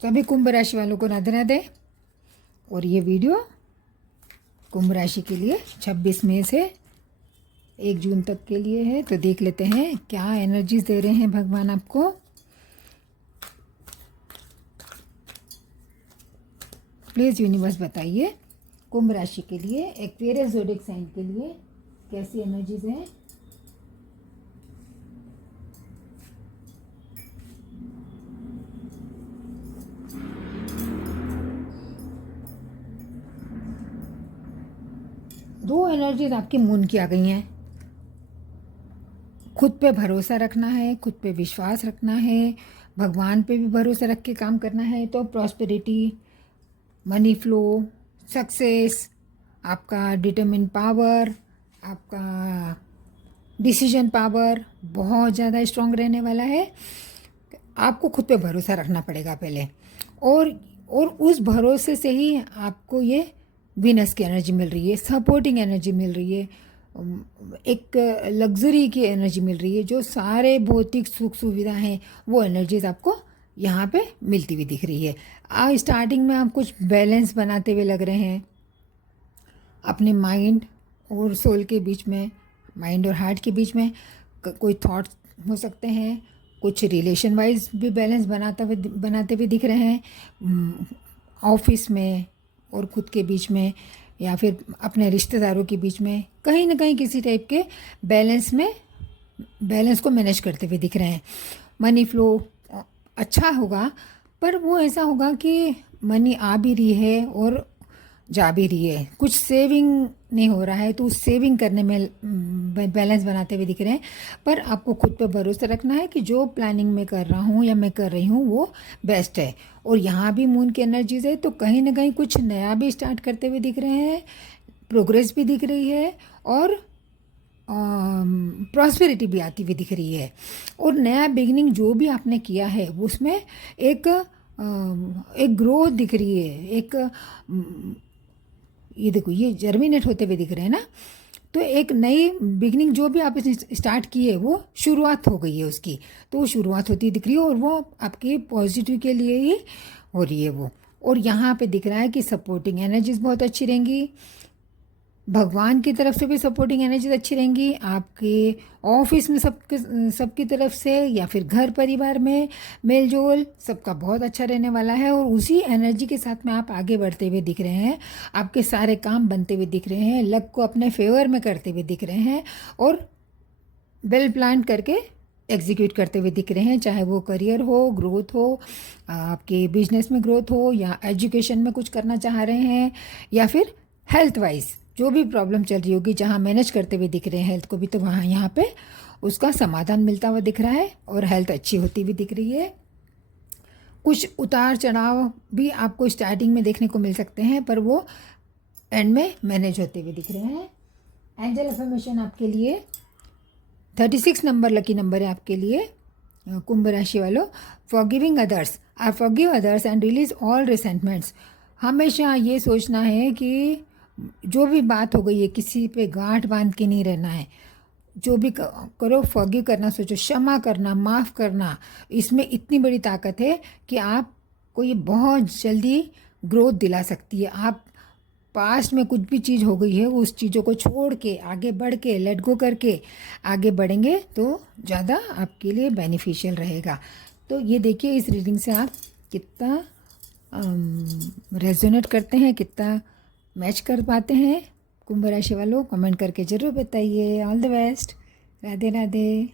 सभी कुंभ राशि वालों को राधे राधे। और ये वीडियो कुंभ राशि के लिए 26 मई से 1 जून तक के लिए है। तो देख लेते हैं क्या एनर्जीज दे रहे हैं भगवान आपको। प्लीज़ यूनिवर्स बताइए कुंभ राशि के लिए, एक्वेरियस ज़ोडिएक साइन के लिए कैसी एनर्जीज हैं। दो एनर्जीज आपकी मून की आ गई हैं। खुद पे भरोसा रखना है, खुद पे विश्वास रखना है, भगवान पे भी भरोसा रख के काम करना है। तो प्रॉस्पेरिटी, मनी फ्लो, सक्सेस, आपका डिटरमिन पावर, आपका डिसीजन पावर बहुत ज़्यादा स्ट्रांग रहने वाला है। आपको खुद पे भरोसा रखना पड़ेगा पहले, और उस भरोसे से ही आपको ये वीनस की एनर्जी मिल रही है, सपोर्टिंग एनर्जी मिल रही है, एक लग्जरी की एनर्जी मिल रही है। जो सारे भौतिक सुख सुविधा हैं वो एनर्जीज आपको यहाँ पे मिलती हुई दिख रही है। स्टार्टिंग में आप कुछ बैलेंस बनाते हुए लग रहे हैं अपने माइंड और सोल के बीच में, माइंड और हार्ट के बीच में कोई थॉट्स हो सकते हैं। कुछ रिलेशन वाइज भी बैलेंस बनाते हुए दिख रहे हैं, ऑफिस में और खुद के बीच में, या फिर अपने रिश्तेदारों के बीच में, कहीं ना कहीं किसी टाइप के बैलेंस को मैनेज करते हुए दिख रहे हैं। मनी फ्लो अच्छा होगा, पर वो ऐसा होगा कि मनी आ भी रही है और जा भी रही है। कुछ सेविंग नहीं हो रहा है, तो उस सेविंग करने में बैलेंस बनाते हुए दिख रहे हैं। पर आपको खुद पे भरोसा रखना है कि जो प्लानिंग मैं कर रहा हूँ या मैं कर रही हूँ वो बेस्ट है। और यहाँ भी मून की एनर्जीज है, तो कहीं ना कहीं कुछ नया भी स्टार्ट करते हुए दिख रहे हैं, प्रोग्रेस भी दिख रही है और प्रॉस्पेरिटी भी आती हुई दिख रही है। और नया बिगिनिंग जो भी आपने किया है उसमें एक ग्रोथ दिख रही है। ये देखो, ये जर्मिनेट होते हुए दिख रहे हैं ना। तो एक नई बिगनिंग जो भी आपने स्टार्ट की है वो शुरुआत हो गई है उसकी, तो वो शुरुआत होती दिख रही है और वो आपके पॉजिटिव के लिए ही हो रही है वो। और यहाँ पे दिख रहा है कि सपोर्टिंग एनर्जीज बहुत अच्छी रहेंगी, भगवान की तरफ से भी सपोर्टिंग एनर्जीज अच्छी रहेंगी, आपके ऑफिस में सबकी तरफ से, या फिर घर परिवार में मेल जोल सबका बहुत अच्छा रहने वाला है। और उसी एनर्जी के साथ में आप आगे बढ़ते हुए दिख रहे हैं, आपके सारे काम बनते हुए दिख रहे हैं, लक को अपने फेवर में करते हुए दिख रहे हैं और वेल प्लान करके एग्जीक्यूट करते हुए दिख रहे हैं। चाहे वो करियर हो, ग्रोथ हो, आपके बिजनेस में ग्रोथ हो, या एजुकेशन में कुछ करना चाह रहे हैं, या फिर हेल्थ वाइज जो भी प्रॉब्लम चल रही होगी, जहाँ मैनेज करते हुए दिख रहे हैं हेल्थ को भी, तो वहाँ यहाँ पे उसका समाधान मिलता हुआ दिख रहा है और हेल्थ अच्छी होती हुई दिख रही है। कुछ उतार चढ़ाव भी आपको स्टार्टिंग में देखने को मिल सकते हैं, पर वो एंड में मैनेज होते हुए दिख रहे हैं। एंजल अफर्मेशन आपके लिए 36 नंबर लकी नंबर है आपके लिए कुंभ राशि वालों। Forgiving others, I forgive others and release all resentments. हमेशा ये सोचना है कि जो भी बात हो गई है किसी पे गांठ बांध के नहीं रहना है। जो भी करो फॉरगिव करना सोचो, क्षमा करना, माफ़ करना, इसमें इतनी बड़ी ताकत है कि आपको ये बहुत जल्दी ग्रोथ दिला सकती है। आप पास्ट में कुछ भी चीज़ हो गई है उस चीज़ों को छोड़ के आगे बढ़ के लेट गो करके आगे बढ़ेंगे तो ज़्यादा आपके लिए बेनिफिशियल रहेगा। तो ये देखिए, इस रीडिंग से आप कितना रेजोनेट करते हैं, कितना मैच कर पाते हैं। कुंभ राशि वालों कमेंट करके ज़रूर बताइए। All the best. Radhe Radhe.